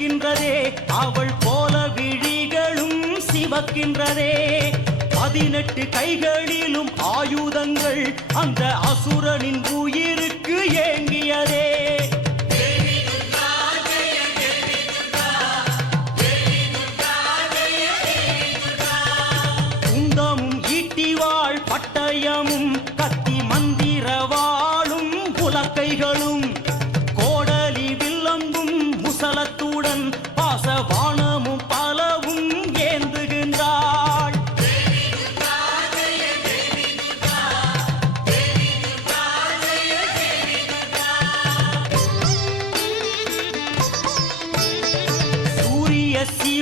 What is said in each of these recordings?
சிரிக்கின்றதே அவள் போல விழிகளும் சிவக்கின்றதே பதினெட்டு கைகளிலும் ஆயுதங்கள் அந்த அசுரனின் உயிருக்கு ஏங்கியதே குந்தமும் ஈட்டிவாள் பட்டயமும் கத்தி மந்திரவாளும் புலக்கைகளும்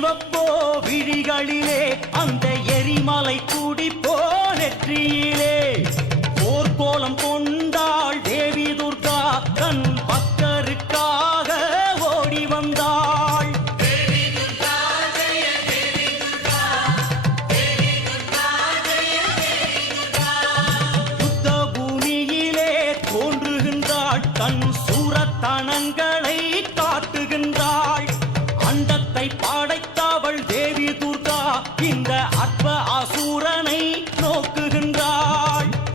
சிவப்போ விழிகளிலே அந்த எரிமலை கூடிப்போ நெற்றியிலே போர்க்கோலம் கொண்டாள் தேவி துர்கா தன் பக்தருக்காக ஓடி வந்தாள் புத்த பூமியிலே தோன்றுகின்றாள் தன் சூரத்தனங்களை காட்டுகின்றாள் அண்டத்தை பா இந்த